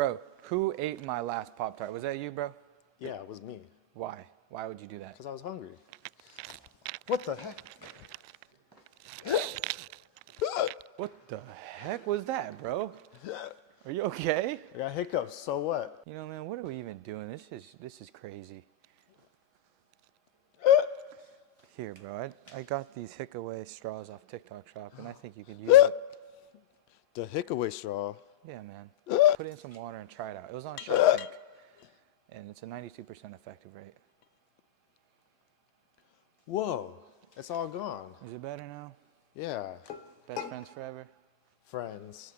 Bro, who ate my last Pop-Tart? Was that you, bro? Yeah, it was me. Why? Why would you do that? Because I was hungry. What the heck? What the heck was that, bro? Are you okay? I got hiccups, so what? You know, man, what are we even doing? This is crazy. Here, bro, I got these Hickaway straws off TikTok Shop, and I think you could use it. The Hickaway straw. Yeah, man. Put it in some water and try it out. It was on Shark Tank, and it's a 92% effective rate. Whoa, it's all gone. Is it better now? Yeah, Best friends forever? friends.